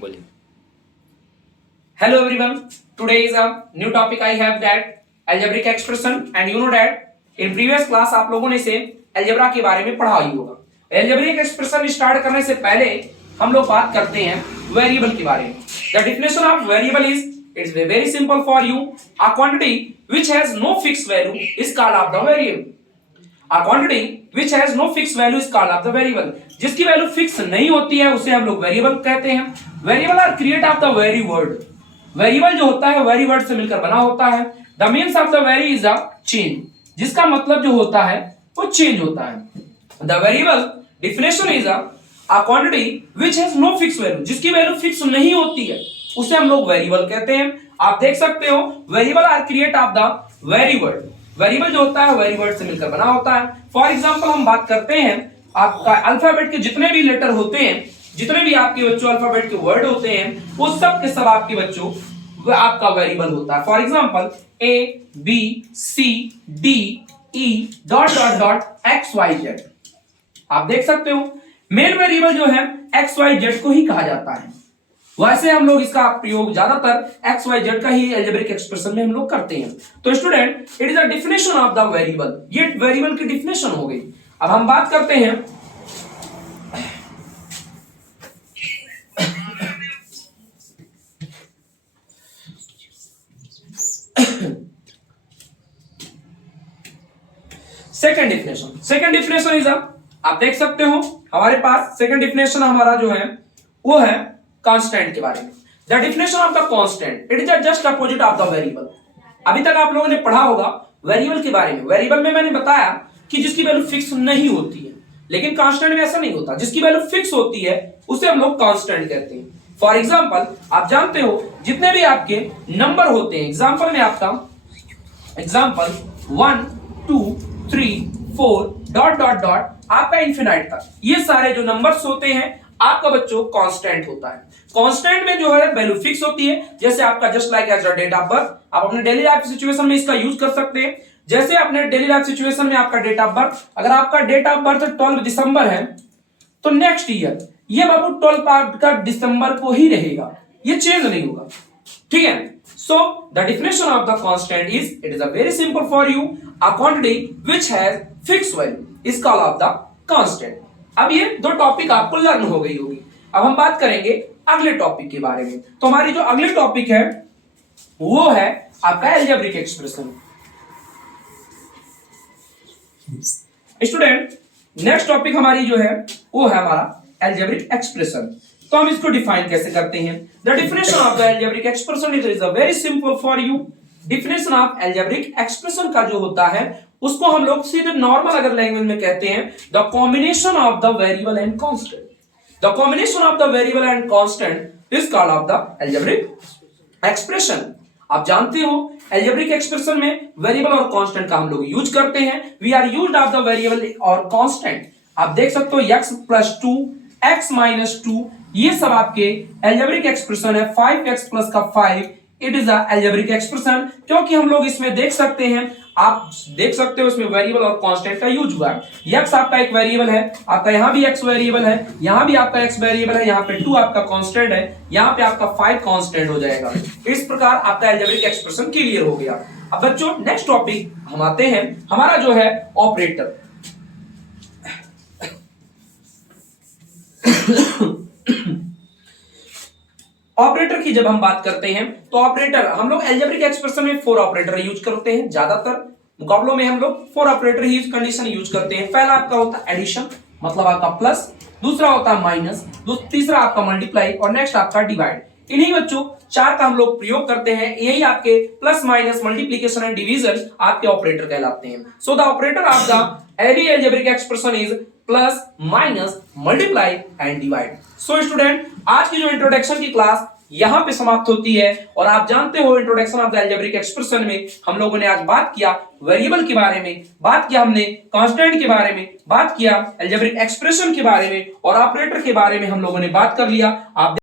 बोलिए। Hello everyone. Today is a new topic I have that algebraic expression and you know that in previous class आप लोगों ने से algebra के बारे में पढ़ा ही होगा। algebraic expression स्टार्ट करने से पहले हम लोग बात करते हैं वेरिएबल के बारे में। The definition of variable is it's very simple for you. A quantity which has no fixed value is called of the variable. A quantity which has no fixed value is called of the variable. जिसकी value fix नहीं होती है उसे हम लोग variable कहते हैं। Variable are create of the very word. Variable जो होता है वेरी वर्ड से मिलकर बना होता है। The means of the very is a change, जिसका मतलब जो होता है वो चेंज होता है। The variable definition is a quantity which has no fix value, जिसकी वैल्यू फिक्स नहीं होती है उसे हम लोग वेरिएबल कहते हैं। आप देख सकते हो variable are create of the very word. Variable जो होता है वेरी वर्ड से मिलकर बना होता है। फॉर एग्जांपल हम बात करते हैं आपका अल्फाबेट के जितने भी लेटर होते हैं, जितने भी आपके बच्चों अल्फाबेट के वर्ड होते हैं, वो सब के सब आपके बच्चों वो आपका वेरिएबल होता है। For example A B C D E dot dot dot X Y Z. आप देख सकते हो मेन वेरिएबल जो है एक्स वाई जेड को ही कहा जाता है। वैसे हम लोग इसका प्रयोग ज्यादातर एक्स वाई जेड का ही अलजेब्रिक एक्सप्रेशन में हम लोग करते हैं। तो student it is a definition of the variable. ये वेरिएबल की डिफिनेशन हो गई। अब हम बात करते हैं second definition. Second definition is आप देख सकते हो हमारे पास सेकंड डिफिनेशन हमारा जो है वो है कांस्टेंट के बारे में। The definition of the constant it is just opposite of the variable. अभी तक आप लोगों ने पढ़ा होगा वेरिएबल के बारे में। वेरिएबल में मैंने बताया कि जिसकी वैल्यू फिक्स नहीं होती है, लेकिन कांस्टेंट में ऐसा नहीं होता। जिसकी वैल्यू फिक्स होती है उसे हम लोग कांस्टेंट कहते हैं। फॉर एग्जांपल आप जानते हो जितने भी आपके नंबर होते हैं, एग्जांपल में आपका एग्जांपल 1 2 3 4 डॉट डॉट डॉट आपका इन्फिनाइट तक, ये सारे जो नंबर्स होते हैं आपका बच्चों कांस्टेंट होता है। कांस्टेंट में जो है वैल्यू फिक्स होती है। जैसे आपका just like as the date of birth, आप अपने डेली लाइफ सिचुएशन में इसका यूज कर सकते हैं। जैसे अपने डेली लाइफ सिचुएशन में आपका डेट ऑफ बर्थ, अगर आपका डेट ऑफ बर्थ 12 दिसंबर है तो नेक्स्ट ईयर ये बाबू 12 का दिसंबर को ही रहेगा, ये चेंज नहीं होगा। ठीक है। So the definition of the constant is it is a very simple for you, a quantity which has fixed value is called of the constant. अब ये दो टॉपिक आपको लर्न हो गई होगी। अब हम बात करेंगे अगले टॉपिक के बारे में। तो हमारी जो अगले टॉपिक है वो है आपका algebraic expression. Student next topic हमारी जो है वो है हमारा अलजेब्रिक एक्सप्रेशन। तो हम इसको डिफाइन कैसे करते हैं? The definition of the algebraic expression is a very simple for you. Definition of algebraic expression का जो होता है उसको हम लोग सीधे नॉर्मल अगर लैंग्वेज में कहते हैं the combination of the variable and constant. The combination of the variable and constant is called of the algebraic expression. आप जानते हो अलजेब्रिक एक्सप्रेशन में वेरिएबल और कांस्टेंट का हम लोग यूज करते हैं। We are used of the variable और कांस्टेंट। आप देख सकते हो x + 2 x - 2 ये सब आपके अलजेब्रिक एक्सप्रेशन है। 5x + का 5 it is a algebraic expression, क्योंकि हम लोग इसमें देख सकते हैं, आप देख सकते हो इसमें वेरिएबल और कांस्टेंट का यूज हुआ है। x आपका एक वेरिएबल है, आपका यहां भी x वेरिएबल है, यहां भी आपका x वेरिएबल है, यहां पे 2 आपका कांस्टेंट है, यहां पे आपका 5 कांस्टेंट हो जाएगा। इस प्रकार आपका अलजेब्रिक एक्सप्रेशन क्लियर हो गया। अब बच्चों नेक्स्ट टॉपिक हम आते हैं हमारा जो है ऑपरेटर। ऑपरेटर की जब हम बात करते हैं तो ऑपरेटर हम लोग अलजेब्रिक एक्सप्रेशन में 4 ऑपरेटर यूज करते हैं। ज्यादातर मुकाबलों में हम लोग 4 ऑपरेटर ही कंडीशन यूज करते हैं। पहला आपका होता है एडिशन, मतलब आपका प्लस, दूसरा होता है माइनस, तीसरा आपका मल्टीप्लाई और नेक्स्ट आपका डिवाइड। इन्हीं बच्चों 4 का हम लोग प्रयोग करते हैं। यही आपके plus minus multiplication and division आपके ऑपरेटर कहलाते हैं। So the operator of the any algebraic expression is plus minus multiply and divide. So student आज की जो इंट्रोडक्शन की क्लास यहां पे समाप्त होती है। और आप जानते हो introduction of the algebraic expression में हम लोगों ने आज बात किया वेरिएबल के बारे में, बात किया हमने कांस्टेंट के बारे में, बात किया अलजेब्रिक एक्सप्रेशन के बारे में और ऑपरेटर के बारे में हम लोगों ने बात कर लिया। आप